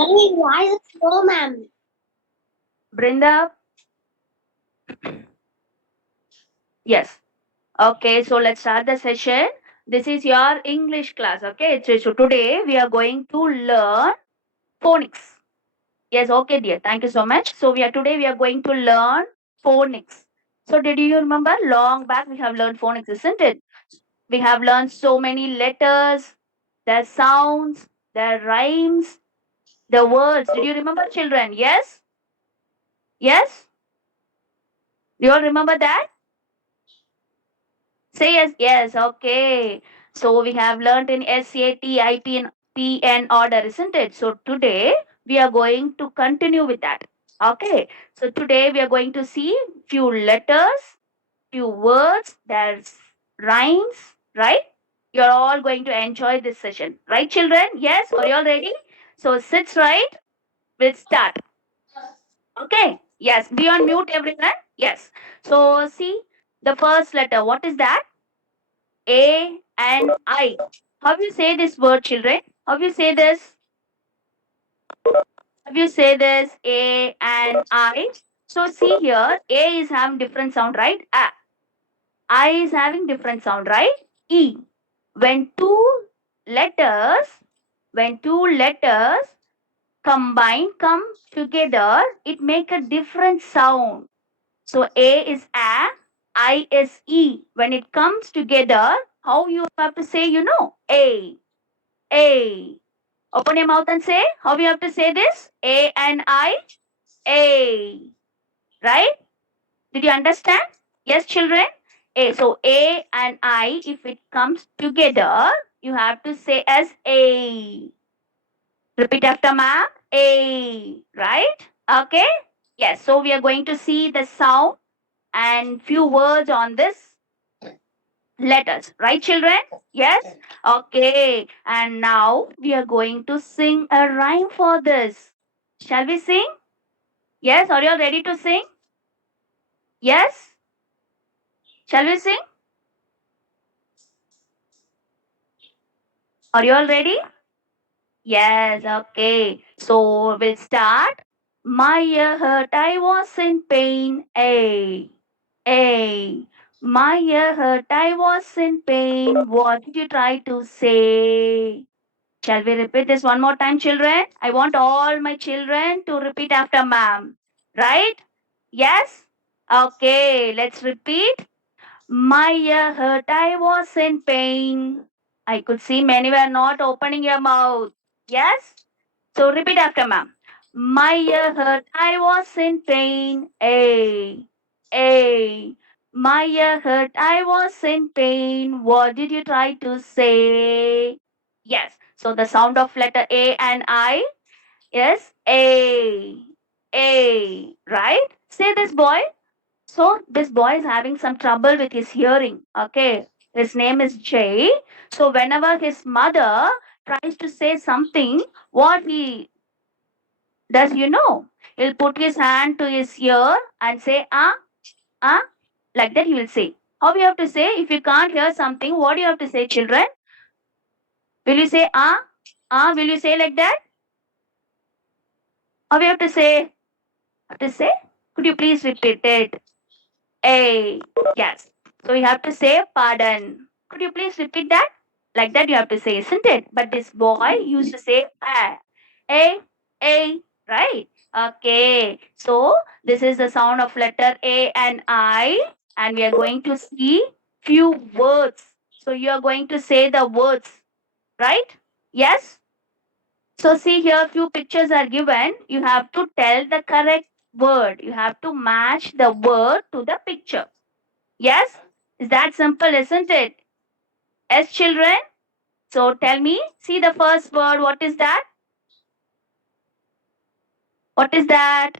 Mommy, why is it slow, ma'am? Brinda? Yes. Okay, so let's start the session. This is your English class. Okay, so today we are going to learn phonics. Yes, okay, dear. Thank you so much. So we are going to learn phonics. So did you remember long back we have learned phonics, isn't it? We have learned so many letters, their sounds, their rhymes, the words. Did you remember, children? Yes? Yes? Do you all remember that? Say yes, yes, okay. So we have learned in SAT, IP, and PN order, isn't it? So today we are going to continue with that. Okay. So today we are going to see few letters, few words, there's rhymes, right? You're all going to enjoy this session, right, children? Yes, are you all ready? So sit right, we'll start. Okay. Yes, be on mute, everyone. Yes. So see the first letter. What is that? A and I. How you say this word, children? How you say this? How you say this? A and I. So see here, A is having different sound, right? A. I is having different sound, right? E. When letters, when two letters come together, it make a different sound. So A is A, I is E. When it comes together, how you have to say, A. A. Open your mouth and say, how we have to say this? A and I. A. Right? Did you understand? Yes, children? A. So A and I, if it comes together, you have to say as A. Repeat after ma'am. A. Right? Okay? Yes. So we are going to see the sound and few words on this letters. Right, children? Yes? Okay. And now we are going to sing a rhyme for this. Shall we sing? Yes? Are you all ready to sing? Yes? Shall we sing? Are you all ready? Yes, okay. So we'll start. My ear hurt, I was in pain. A. My ear hurt, I was in pain. What did you try to say? Shall we repeat this one more time, children? I want all my children to repeat after ma'am. Right? Yes? Okay, let's repeat. My ear hurt, I was in pain. I could see many were not opening your mouth. Yes? So repeat after ma'am. My ear hurt, I was in pain. A. My ear hurt, I was in pain. What did you try to say? Yes. So the sound of letter A and I is A. A. Right? Say this boy. So this boy is having some trouble with his hearing. Okay. His name is Jay. So whenever his mother tries to say something, what he does, he'll put his hand to his ear and say, ah, like that he will say. How you have to say? If you can't hear something, what do you have to say, children? Will you say, will you say like that? How you have to say? Have to say? Could you please repeat it? A. Yes. So you have to say pardon. Could you please repeat that? Like that you have to say, isn't it? But this boy used to say a. A. A. Right? Okay. So this is the sound of letter A and I. And we are going to see few words. So you are going to say the words. Right? Yes? So see here few pictures are given. You have to tell the correct word. You have to match the word to the picture. Yes? Is that simple, isn't it? Yes, children? So tell me, see the first word. What is that? What is that?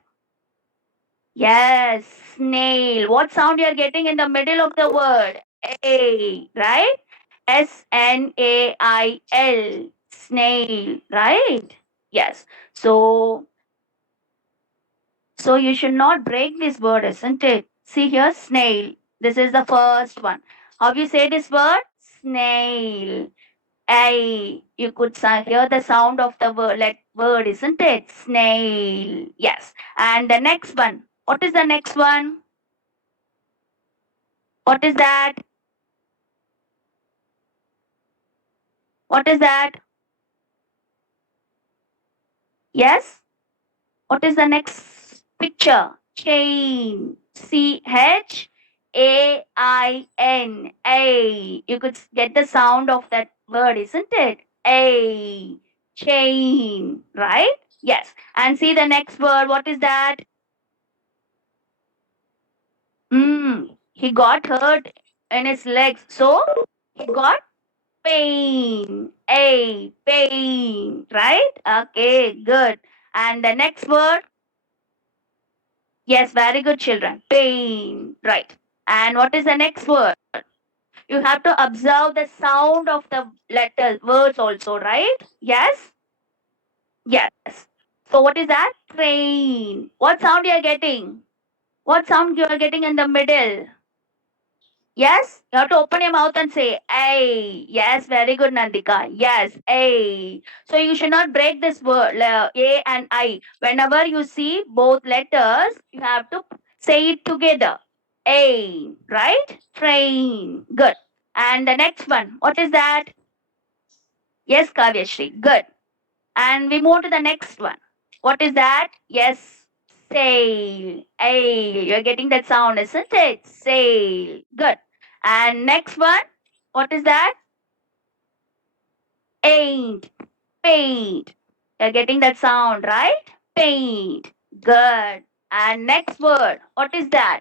Yes, snail. What sound you are getting in the middle of the word? A, right? Snail. Snail, right? Yes. So you should not break this word, isn't it? See here, snail. This is the first one. How you say this word? Snail. A. You could hear the sound of the word, isn't it? Snail. Yes. And the next one. What is the next one? What is that? What is that? Yes? What is the next picture? Chain. Chain. A. You could get the sound of that word, isn't it? A. Chain. Right? Yes. And see the next word. What is that? He got hurt in his legs. So he got pain. A. Pain. Right? Okay. Good. And the next word. Yes, very good, children. Pain. Right. And what is the next word? You have to observe the sound of the letters, words also, right? Yes? Yes. So what is that? Train. What sound you are getting? What sound you are getting in the middle? Yes? You have to open your mouth and say, A. Yes, very good, Nandika. Yes, A. So you should not break this word, A and I. Whenever you see both letters, you have to say it together. A, right? Train. Good. And the next one, what is that? Yes, Kavyashri. Good. And we move to the next one. What is that? Yes, sail. Hey, you're getting that sound, isn't it? Sail. Good. And next one, what is that? Ain't. Paint. You're getting that sound, right? Paint. Good. And next word, what is that?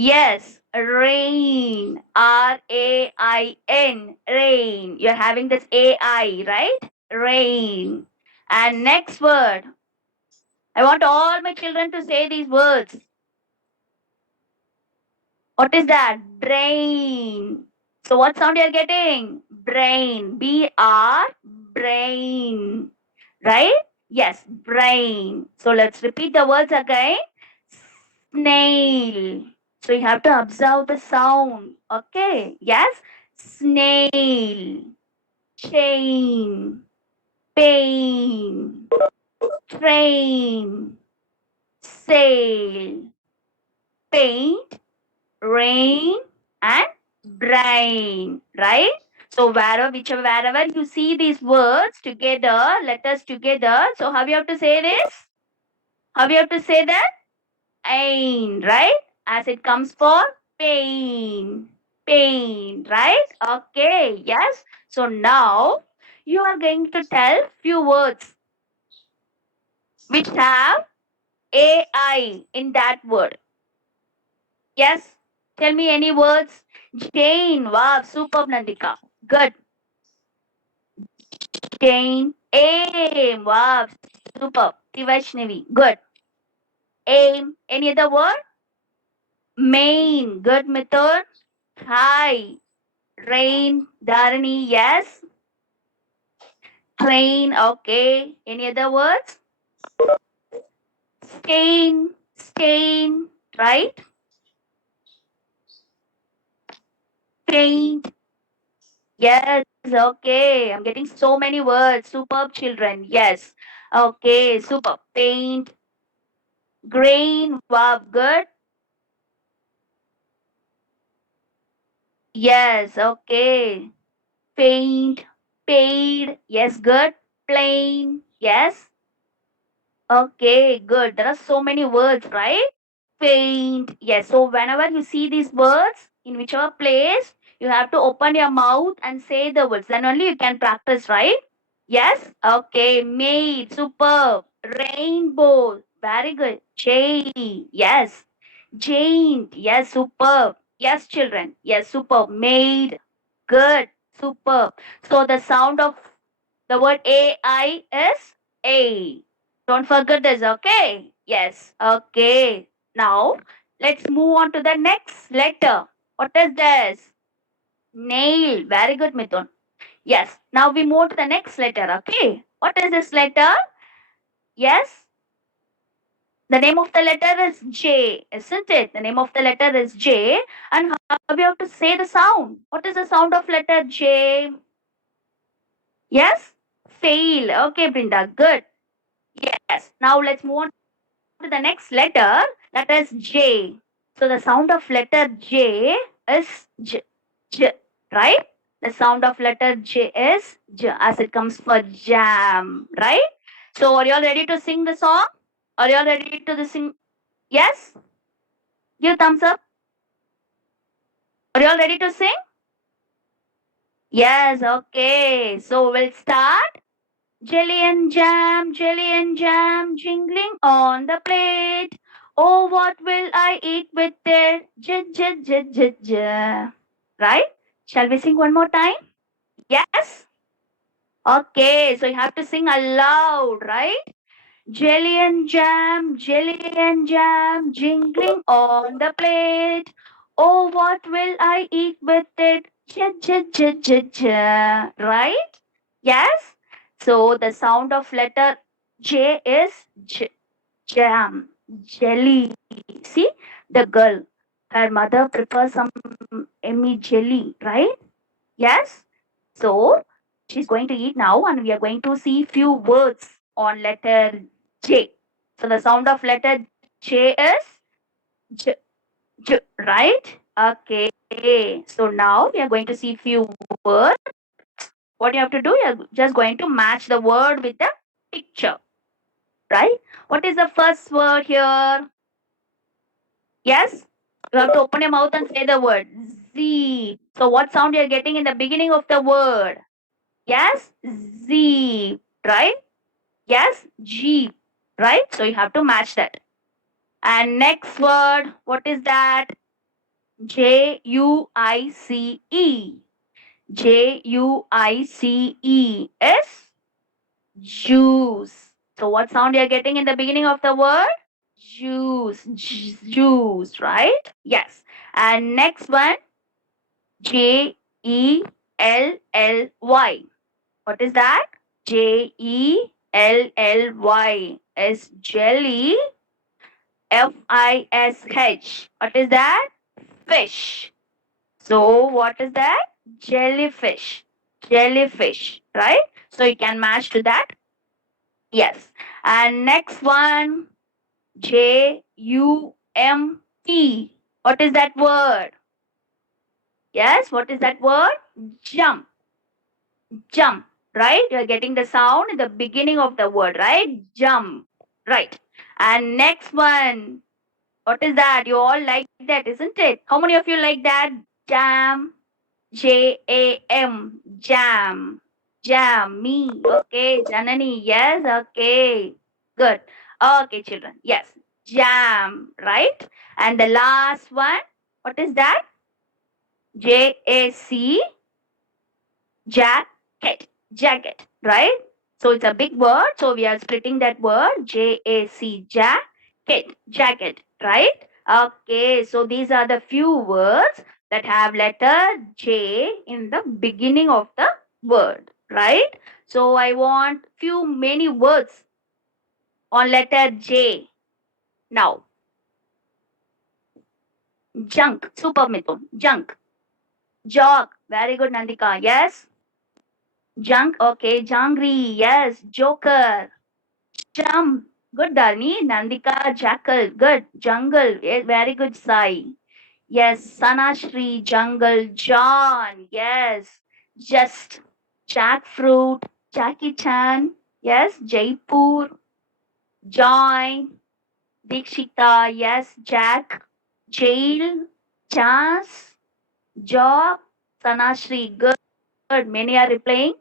Yes, rain. Rain. Rain. You're having this AI, right? Rain. And next word. I want all my children to say these words. What is that? Brain. So what sound you're getting? Brain. B-R. Brain. Right? Yes, brain. So let's repeat the words again. Snail. So you have to observe the sound. Okay. Yes. Snail. Chain. Pain. Train. Sail. Paint. Rain. And brain. Right? So wherever you see these words together, letters together. So how you have to say this? How you have to say that? Ain, right? As it comes for pain. Pain, right? Okay, yes. So now you are going to tell few words which have AI in that word. Yes? Tell me any words. Jane. Wow, superb, Nandika. Good. Jane. Aim. Wow, superb. Vaishnavi. Good. Aim. Any other word? Main. Good, Mithun. Hi. Rain. Dharani. Yes. Train. Okay. Any other words? Stain. Stain. Right? Paint. Yes, okay. I'm getting so many words. Superb, children. Yes. Okay, super. Paint, grain. Wow, good. Yes, okay. Paint, paid. Yes, good. Plain. Yes. Okay, good. There are so many words, right? Paint. Yes. So whenever you see these words in whichever place, you have to open your mouth and say the words. Then only you can practice, right? Yes? Okay. Made. Superb. Rainbow. Very good. Jay. Yes. Jane. Yes. Superb. Yes, children. Yes. Superb. Made. Good. Superb. So the sound of the word AI is A. Don't forget this. Okay. Yes. Okay. Now let's move on to the next letter. What is this? Nail. Very good, Mithun. Yes. Now we move to the next letter. Okay. What is this letter? Yes. The name of the letter is J, isn't it? The name of the letter is J. And how we have to say the sound? What is the sound of letter J? Yes? Fail. Okay, Brinda. Good. Yes. Now let's move on to the next letter. That is J. So the sound of letter J is J. J. Right? The sound of letter J is J as it comes for jam. Right? So are you all ready to sing the song? Are you all ready to sing? Yes? Give thumbs up. Are you all ready to sing? Yes, okay. So we'll start. Jelly and jam, jingling on the plate. Oh, what will I eat with it? J, j, j, j, j. Right? Shall we sing one more time? Yes? Okay, so you have to sing aloud, right? Jelly and jam, jingling on the plate. Oh, what will I eat with it? J, j, j, j, j. Right? Yes? So the sound of letter J is J, jam, jelly. See, the girl, her mother prefers some Emmy jelly, right? Yes? So she's going to eat now, and we are going to see few words on letter J. So the sound of letter J is J, J, right? Okay. So now we are going to see few words. What you have to do, you're just going to match the word with the picture, right? What is the first word here? Yes? You have to open your mouth and say the word Z. So what sound you're getting in the beginning of the word? Yes? Z. Right? Yes? Jeep. Right? So you have to match that. And next word, what is that? Juice. Juice is juice. So what sound you're getting in the beginning of the word? Juice. Juice, right? Yes. And next one, Jellly. What is that? Jellly is jelly. Fish. What is that? Fish. So what is that? Jellyfish. Jellyfish, right? So you can match to that. Yes. And next one, Jump. What is that word? Yes, what is that word? Jump. Jump. Right? You're getting the sound in the beginning of the word, right? Jump. Right. And next one, what is that? You all like that, isn't it? How many of you like that? Jam. Jam. Jam. Jam. Me. Okay. Janani. Yes. Okay. Good. Okay, children. Yes. Jam. Right? And the last one, what is that? Jac. Jacket. Jacket. Right? So it's a big word. So we are splitting that word. Jac. Jacket. Jacket. Right? Okay. So these are the few words that have letter J in the beginning of the word. Right? So I want few many words on letter J. Now, junk. Super Mithun. Junk. Jog. Very good, Nandika. Yes. Junk. Okay. Jangri. Yes. Joker. Jump. Good, Dharni. Nandika. Jackal. Good. Jungle. Yes, very good, Sai. Yes. Sanashri. Jungle. John. Yes. Just. Jackfruit. Jackie Chan. Yes. Jaipur. Joy. Dikshita. Yes. Jack. Jail. Chance. Job. Sanashri. Good. Many are replying.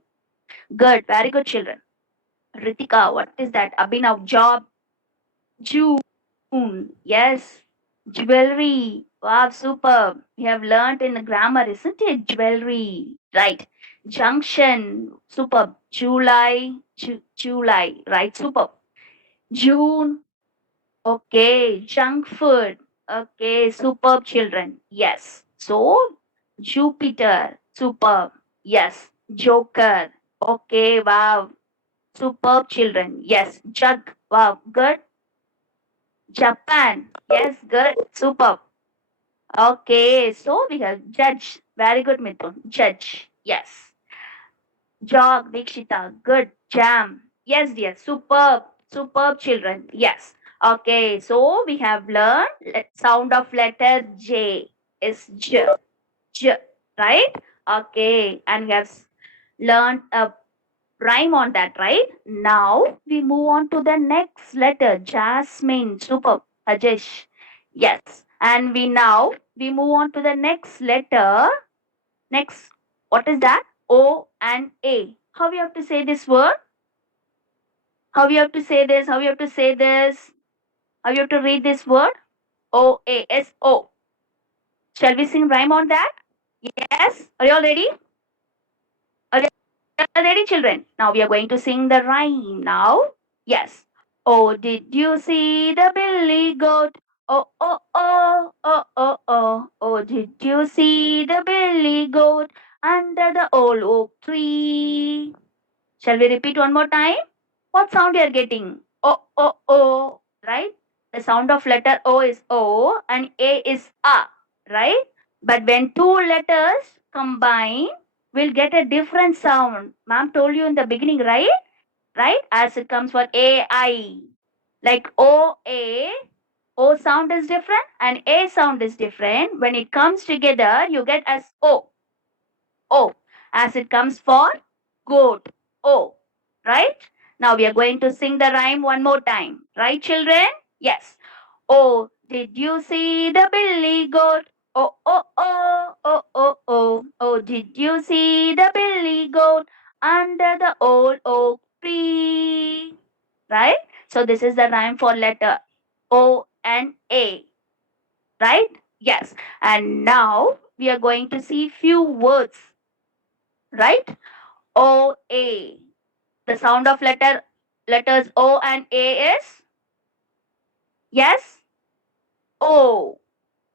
Good. Very good, children. Ritika. What is that? Abhinav. Job. June. Yes. Jewelry. Wow, superb. We have learnt in the grammar, isn't it? Jewelry. Right. Junction. Superb. July. July. Right. Superb. June. Okay. Junk food. Okay. Superb, children. Yes. So, Jupiter. Superb. Yes. Joker. Okay. Wow. Superb, children. Yes. Jug. Wow. Good. Japan. Yes, good. Super. Okay, so we have judge. Very good, Mithun. Judge. Yes. Jog, Dikshita. Good. Jam. Yes, dear. Superb. Superb, children. Yes. Okay, so we have learned sound of letter J is J. J. Right? Okay. And we have learned a rhyme on that, right? Now we move on to the next letter. Jasmine. Superb. Hajesh. Yes. And we move on to the next letter. Next, what is that? O and A. How we have to say this word? How we have to say this? How we have to say this? How you have to read this word? O A S O. Shall we sing rhyme on that? Yes. Are you all ready? Are you all ready, children? Now we are going to sing the rhyme now. Yes. Oh, did you see the billy goat? Oh, oh, oh, oh, oh, oh. Oh, did you see the billy goat under the old oak tree? Shall we repeat one more time? What sound you are getting? O, O, O, right? The sound of letter O is O and A is A, right? But when two letters combine, we'll get a different sound. Ma'am told you in the beginning, right? Right? As it comes for A, I. Like O, A, O sound is different and A sound is different. When it comes together, you get as O. O. As it comes for goat. O. Right? Now we are going to sing the rhyme one more time. Right, children? Yes. Oh, did you see the billy goat? Oh, oh, oh, oh, oh, oh. Oh, did you see the billy goat under the old oak tree? Right? So this is the rhyme for letter O and A. Right? Yes. And now we are going to see few words. Right? O A. The sound of letters O and A is yes O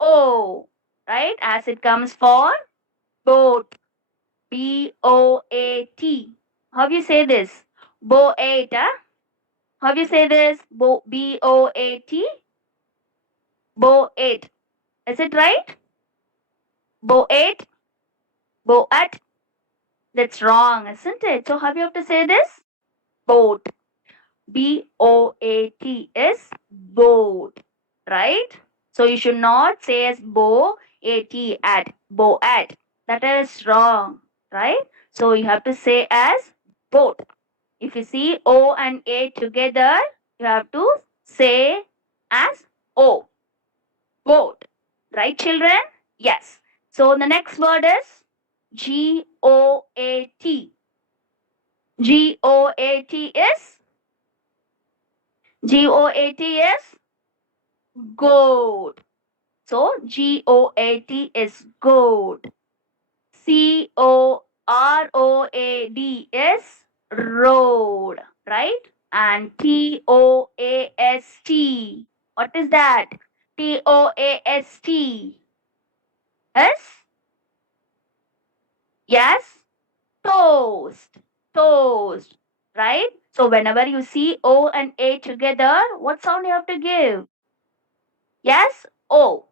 O. Right? As it comes for boat. BOAT. How do you say this? Boat, huh? How do you say this? BOAT? Boat. Is it right? Boat? Boat? That's wrong, isn't it? So how do you have to say this? Boat. BOAT is boat, right? So you should not say as bo at at bo at. That is wrong, right? So you have to say as boat. If you see O and A together, you have to say as O, boat, right, children? Yes. So the next word is GOAT. GOAT is GOAT is goat. So GOAT is goat. COROAD is road, right? And TOAST. What is that? TOAST is yes, toast. Toast, right? So whenever you see O and A together, what sound you have to give? Yes, O.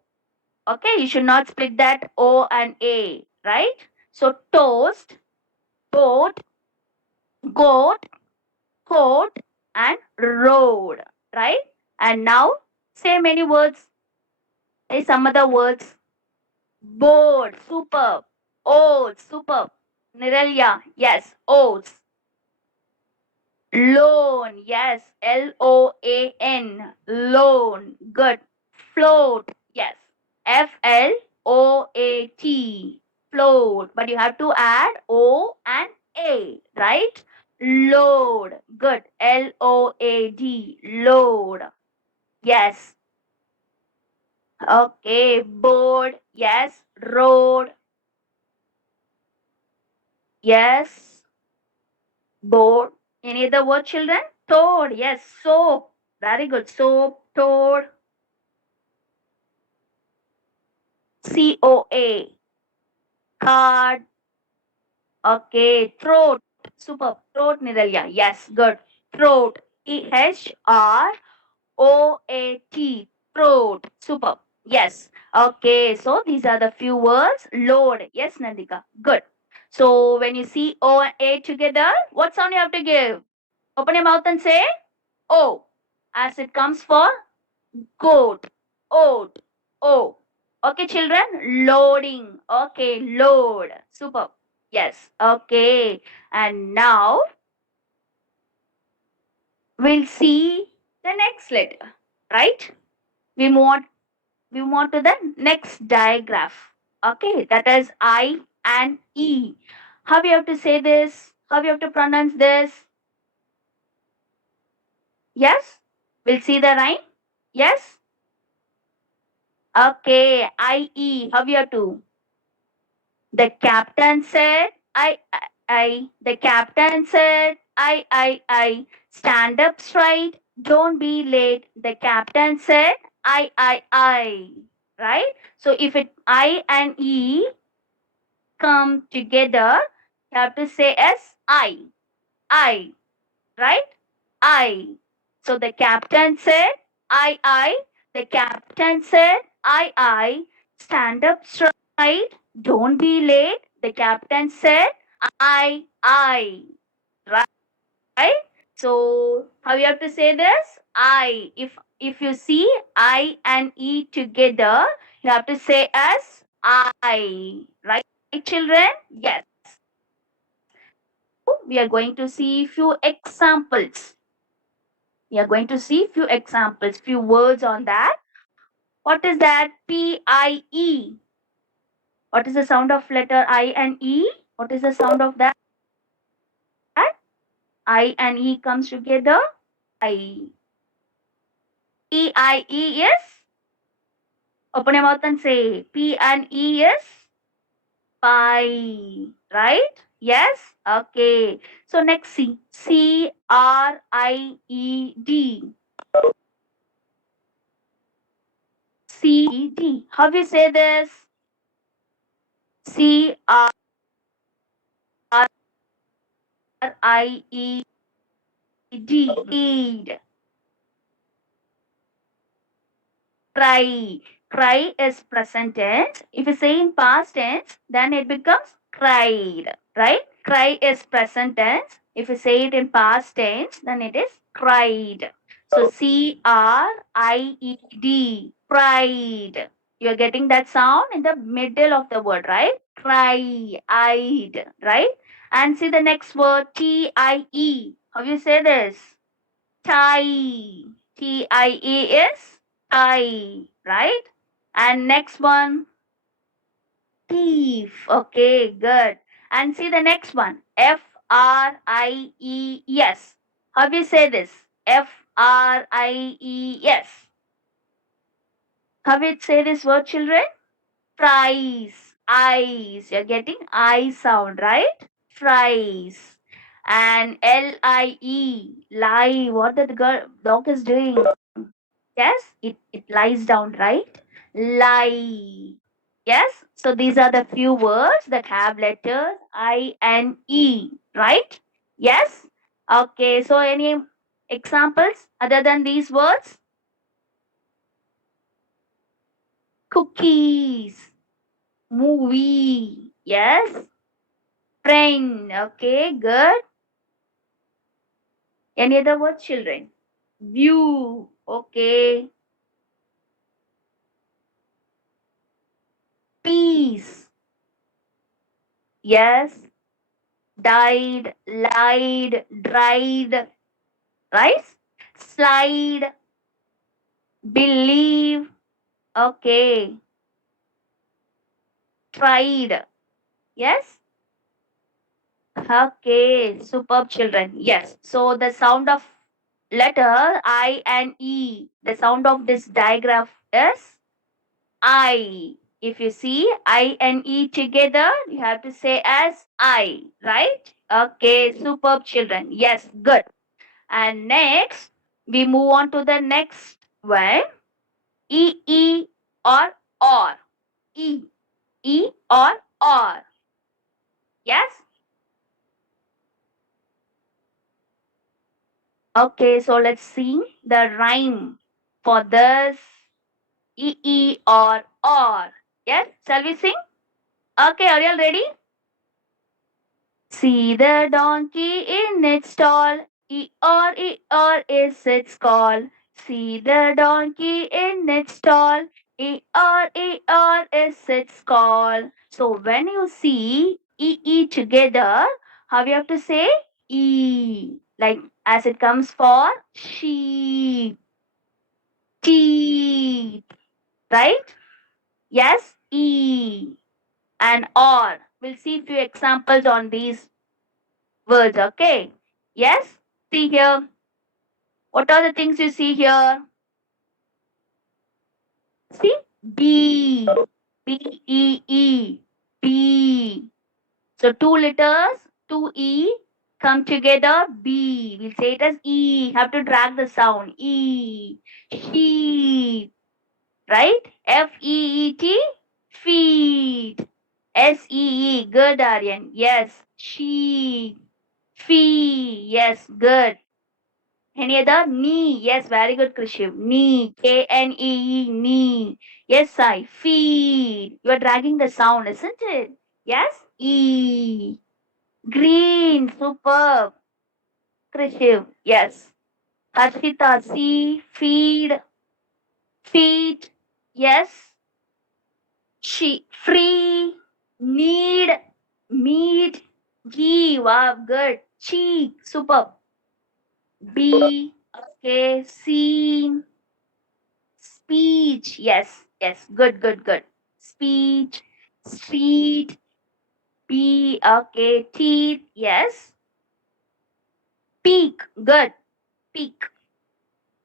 Okay, you should not split that O and A, right? So toast, boat, goat, coat, and road, right? And now say many words. Say some other words. Board, superb. Oats, superb. Niralya, yes, oats. Loan, yes, LOAN, loan, good. Float, yes, FLOAT, float. But you have to add O and A, right? Load, good. LOAD, load, yes. Okay, board, yes. Road, yes. Board. Any other word, children? Toad, yes. Soap, very good. Soap, toad. COA, card. Okay, throat. Super. Throat, Niralya. Yes, good. Throat. THROAT. O-A-T, throat. Super. Yes. Okay, so these are the few words. Load. Yes, Nandika. Good. So when you see O and A together, what sound you have to give? Open your mouth and say O, as it comes for goat. Oat. O. Okay, children. Loading. Okay, load. Super. Yes. Okay. And now we'll see the next letter. Right? We move on we move on to the next diagraph. Okay, that is I and E. How you have to say this? How you have to pronounce this? Yes? We'll see the rhyme? Yes? Okay, I-E. How you have to? The captain said, I. The captain said, I. Stand up straight. Don't be late. The captain said, I. Right? So if it I and E come together, you have to say as I, right? I. So the captain said, I. The captain said, I. Stand up straight. Don't be late. The captain said, I. Right? So how you have to say this? I. If you see I and E together, you have to say as I. Right, children? Yes. We are going to see few examples. We are going to see few examples, few words on that. What is that? P-I-E. What is the sound of letter I and E? What is the sound of that? I and E comes together. I. P-I-E is? Open your mouth and say. P and E is? Pie. Right? Yes? Okay. So next C. C-R-I-E-D. C-D. How we say this? C-R-I-E-D. Read. Cry. Cry is present tense. If you say in past tense, then it becomes cried. Right? Cry is present tense. If you say it in past tense, then it is cried. So C-R-I-E-D. Cried. You're getting that sound in the middle of the word, right? Cry-eyed, right? And see the next word, T-I-E. How you say this? Tie. T-I-E is tie, right? And next one, thief. Okay, good. And see the next one, F-R-I-E-S. How do you say this? F-R-I-E-S. How do you say this word, children? Fries. Eyes. You're getting I sound, right? Fries. And L-I-E. Lie. What the dog is doing? Yes, it lies down, right? Lie. Yes, so these are the few words that have letters I and E, right? Yes. Okay, so any examples other than these words? Cookies, movie, yes. Friend, okay, good. Any other words, children? View, okay. Peace, yes. Died, lied, dried, right? Slide, believe, okay. Tried, yes. Okay, superb, children. Yes. So the sound of letter I and E, the sound of this diagram is I. If you see I and E together, you have to say as I, right? Okay, superb, children. Yes, good. And next, we move on to the next one. E or. E. E or. Yes? Okay, so let's see the rhyme. for this, or. Yes, shall we sing? Okay, are you all ready? See the donkey in its stall, E-or is its call. See the donkey in its stall, E-or is its call. So when you see E together, how you have to say E? Like as it comes for sheep, teeth, right? Yes, E and or. We'll see few examples on these words, okay? Yes? See here. What are the things you see here? See? B. B-E-E. B. So two letters, two E come together. B. We'll say it as E. Have to drag the sound. E. Sheep. Right? F-E-E-T. Feet. S-E-E. Good, Aryan. Yes. Sheep. Fee. Yes. Good. Any other? Knee. Yes, very good, Krishiv. Knee. K-N-E-E. Knee. Yes, Sai. Feet. You are dragging the sound, isn't it? Yes? E. Green. Superb. Krishiv. Yes. Harshita. C. Feed. Feet. Yes. She. Free. Need. Meat. Ghee. Wow, good. Cheek. Superb. B. Okay. Scene. Speech. Yes, yes. Good, good, good. Speech. Street. P. Okay. Teeth. Yes. Peak. Good. Peak.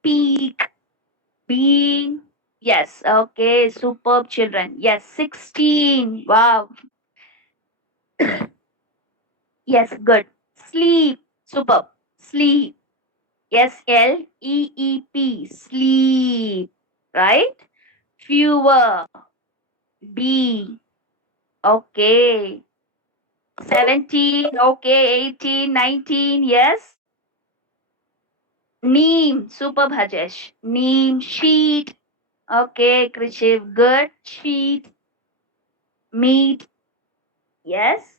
Peak. Bean. Yes. Okay. Superb, children. Yes. 16. Wow. Yes. Good. Sleep. Superb. Sleep. S-L-E-E-P. Sleep. Right? Fewer. B. Okay. 17, okay, 18, 19, yes. Neem, super Bhajesh. Neem, sheet, okay, Krishiv, good. Sheet, meat, yes.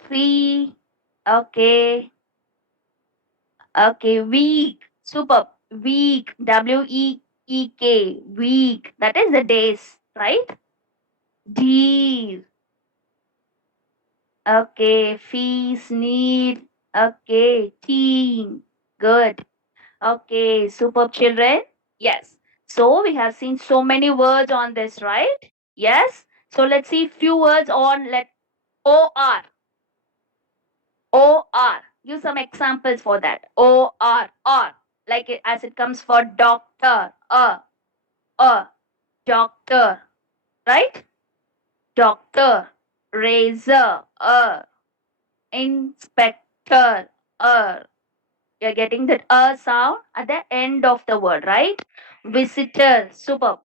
Tree, okay, okay, week, super. Week, W-E-E-K, week, that is the days, right? Deer, okay, feast, need, okay, teen, good. Okay, superb children. Yes. So we have seen so many words on this, right? Yes. So let's see few words on let OR. OR. Use some examples for that. OR. R. Like it, as it comes for doctor. Doctor. Right? Doctor. Razor. Inspector. You're getting that sound at the end of the word, right? Visitor, super.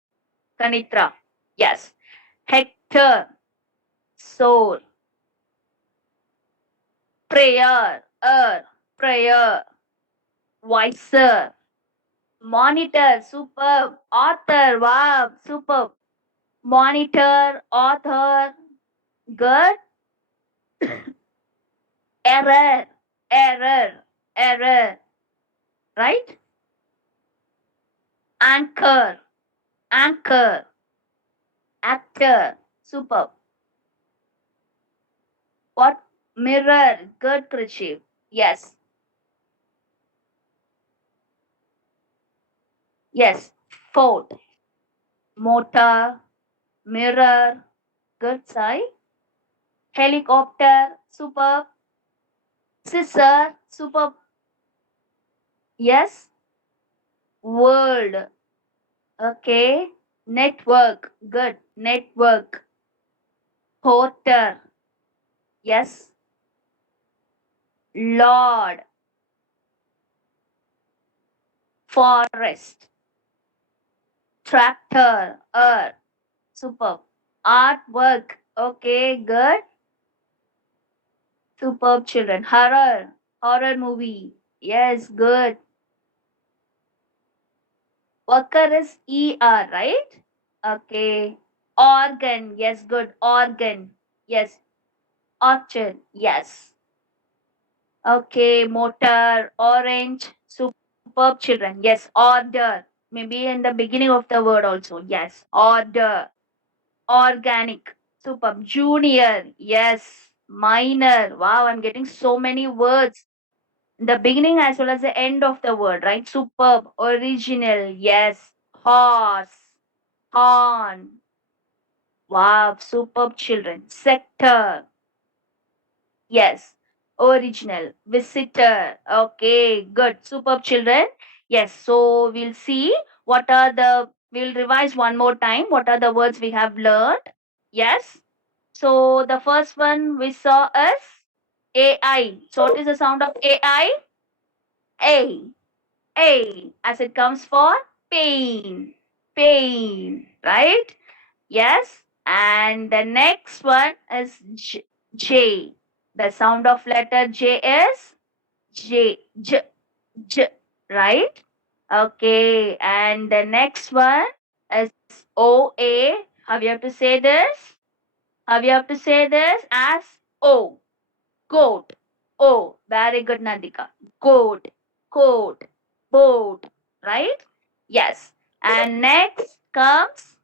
Kanitra, yes. Hector, soul. Prayer, prayer. Visor, monitor, superb. Author, wow, superb. Monitor, author, good. Error, error, right? Anchor, anchor. Actor, superb. What? Mirror, good, Krishi. Yes, yes. Fort, motor, mirror, good, Sai. Helicopter, superb. Scissor, superb. Yes. World, okay. Network, good. Network. Porter, yes. Lord, forest. Tractor, earth, superb. Artwork, okay, good. Superb children. Horror. Horror movie. Yes, good. Worker is ER, right? Okay. Organ. Yes, good. Organ. Yes. Orchard. Yes. Okay. Motor. Orange. Superb children. Yes. Order. Maybe in the beginning of the word also. Yes. Order. Organic. Superb. Junior. Yes. Minor. Wow, I'm getting so many words. The beginning as well as the end of the word, right? Superb. Original. Yes. Horse. Horn. Wow, superb children. Sector. Yes. Original. Visitor. Okay, good. Superb children. Yes. So we'll see we'll revise one more time. What are the words we have learned? Yes. So the first one we saw is AI. So what is the sound of AI? A. A. As it comes for pain. Pain. Right? Yes. And the next one is J. The sound of letter J is J. J. J. Right? Okay. And the next one is OA. How you have to say this? How you have to say this? As O. Goat. Oh, very good, Nandika. Goat. Coat. Boat. Right? Yes. And next comes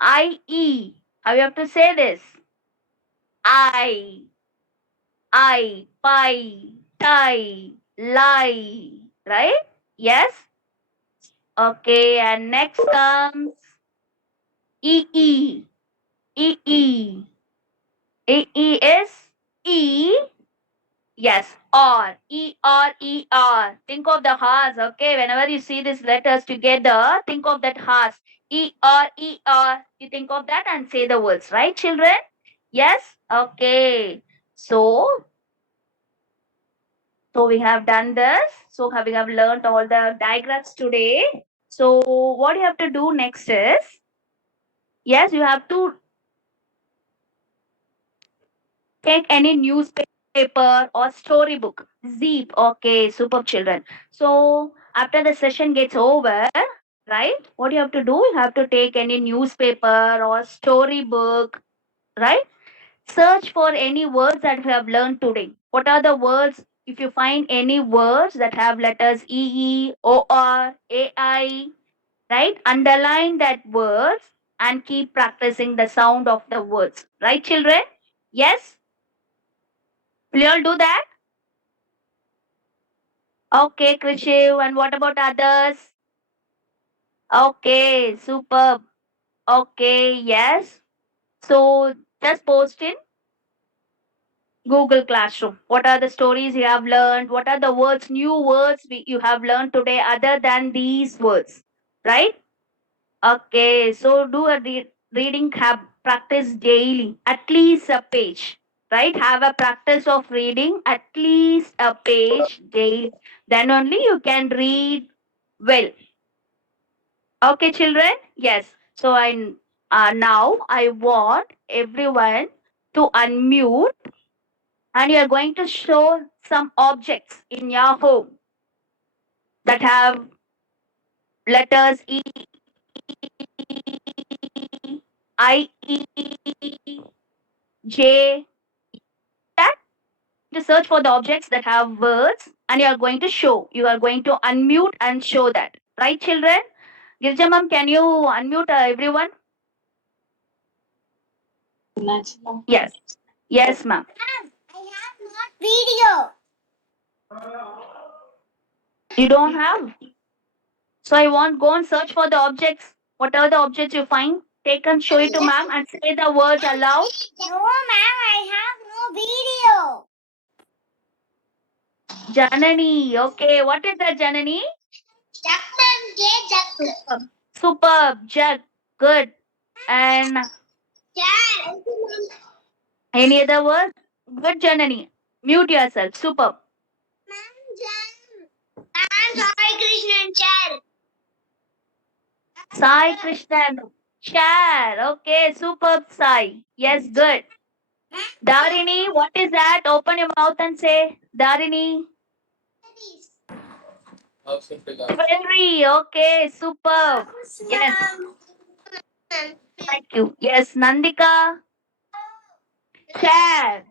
IE. How you have to say this? I. Pie. Tie. Lie. Right? Yes? Okay. And next comes EE. EE. EE is E. Yes, or E-R-E-R. Think of the horse, okay? Whenever you see these letters together, think of that horse. E-R-E-R. You think of that and say the words, right, children? Yes? Okay. So we have done this. So we have learned all the diagrams today. So what you have to do next is, yes, you have to take any newspaper or storybook. Zip. Okay, super children. So after the session gets over, right? What you have to do? You have to take any newspaper or storybook, right? Search for any words that we have learned today. What are the words? If you find any words that have letters E, O, R, A, I, right? Underline that words and keep practicing the sound of the words. Right, children? Yes? Will you all do that? Okay, Krishiv. And what about others? Okay, superb. Okay, yes. So just post in Google Classroom. What are the stories you have learned? What are the words, new words you have learned today other than these words? Right? Okay, so do a reading practice daily, at least a page. Right? Have a practice of reading at least a page daily. Then only you can read well. Okay, children? Yes. So now I want everyone to unmute and you are going to show some objects in your home that have letters E, I, E, J. That to search for the objects that have words and you are going to show. You are going to unmute and show that. Right, children? Girja ma'am, can you unmute everyone? Yes. Yes, ma'am. I have not video. You don't have? So I want go and search for the objects. Whatever the objects you find, take and show it to ma'am and say the words aloud. No, ma'am, I have no video. Janani. Okay, what is that, Janani? Jug, ma'am, jug. Superb. Jug. Good. And Chair. any other word? Good, Janani. Mute yourself. Superb. Ma'am, jug. Ma'am, Sai Krishnan chair. Sai Krishnan. Chair. Okay, superb, Sai. Yes, good. Darini, what is that? Open your mouth and say, Darini. Jewelry. Okay, superb. Yes, thank you. Yes, Nandika. Chair.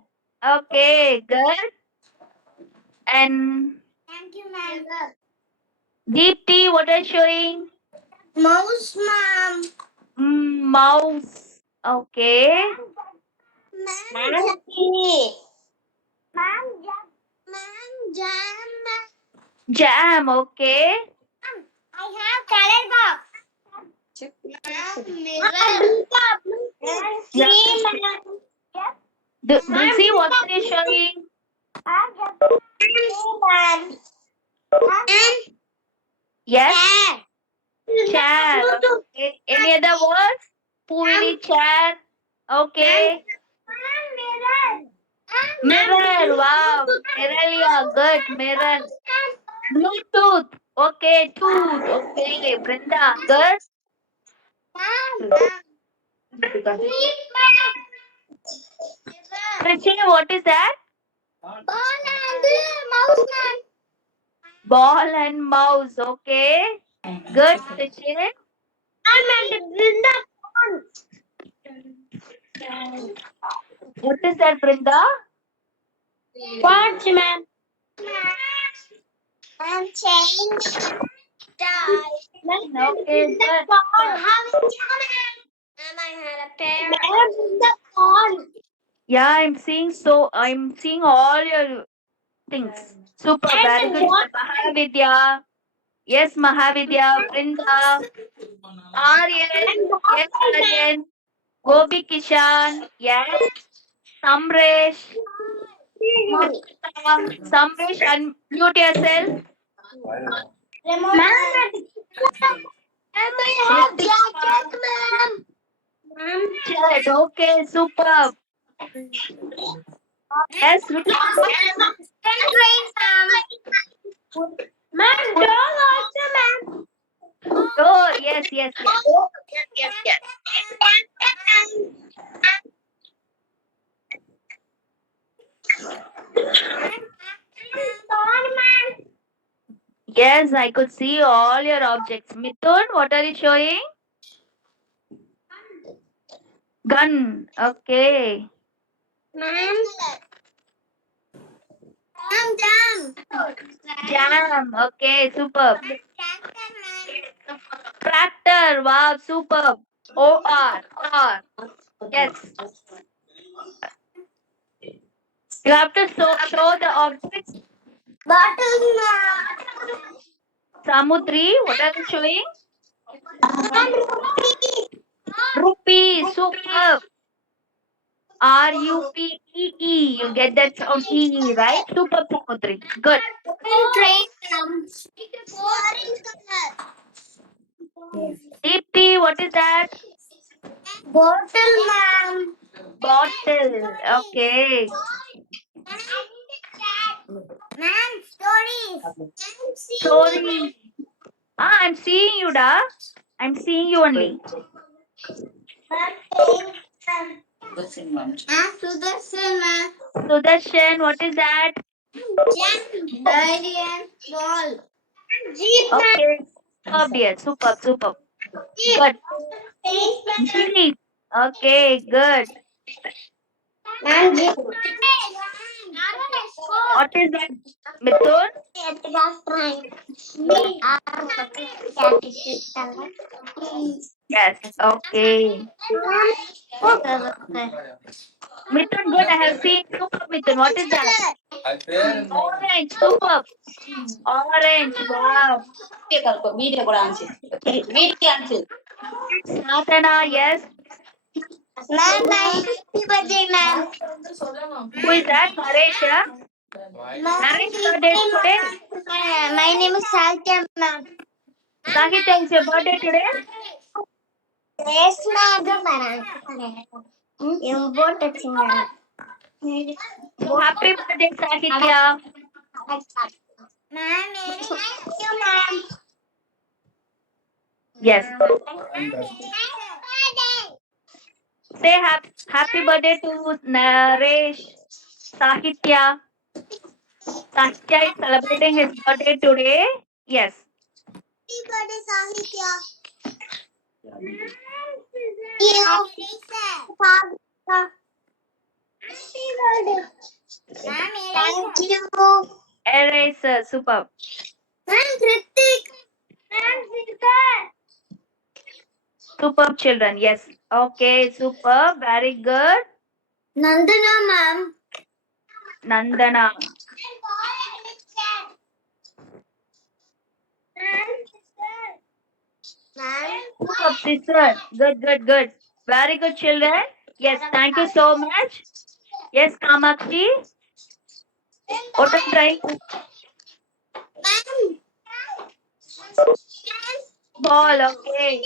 Okay, good. And Thank you, ma'am. Deepti, what are you showing? Mouse, ma'am. Mouse. Okay. Ma'am. Ma'am, jam. Jam. Okay. I have color box. Dulcie, what are you showing? Yes. Chair. Okay. Any other words? Who will need chair? Okay. Mirror. Wow. Mirelia. Good. Mirror. Bluetooth. Okay. Tooth. Okay. Brenda. Good. Trichy, what is that? Ball and mouse. Okay. Good. Trichy. What is that, Brenda? Watch, ma'am. I'm changing. Okay. Good. Yeah, I'm seeing all your things. Super, very good. Mahavidya. Yes, Mahavidya. Brinda. Aryan. Yes, Aryan. Gopi Kishan. Yes. Samresh. Mamta. Samresh, unmute yourself. Good. Okay, super. Yes, which Oh, yes, yes, yes. Yes, I could see all your objects. Mithun, what are you showing? Gun. Okay. Jam. Okay, superb. Tractor. Wow, superb. OR. R. Yes. You have to show the objects. Samudri, what are you showing? Rupee. Superb. RUPEE. You get that sound E, right? Super Samudri. Good. Deepti, what is that? Bottle, ma'am. Bottle. Okay. Ma'am, stories. Story. I'm seeing you, da. I'm seeing you only. Sudarshan, ma'am. Sudarshan, what is that? Diary and ball. Okay. Superb, dear. Superb. Good. Jeep. Okay, good. What is that? Mithun? Yes. Okay. Mithun, good. I have seen super Mithun. What is that? Orange. Superb. Orange. Wow. Sadhana, yes. Ma'am, happy birthday, ma'am. Who is that? Naresh, yeah? Naresh birthday today. My name is Satya, ma'am. Sahitya, is your birthday today? Yes, ma'am. Important, ma'am. Happy birthday, Sahitya. Ma'am, thank you, ma'am. Yes. Say happy birthday to Naresh. Sahitya. Sahitya is celebrating his birthday today. Yes. Happy birthday, Sahitya. You. Happy birthday. Thank you. Eraser. Superb. Ma'am, Kritik. Ma'am, Siddhar. Superb, children. Yes. Okay. Superb. Very good. Nandana, ma'am. Nandana. Ma'am. Superb, sister. Good, good, good. Very good, children. Yes. Thank you so much. Yes, Kamakshi. What are you trying? Ma'am. Ball. Okay.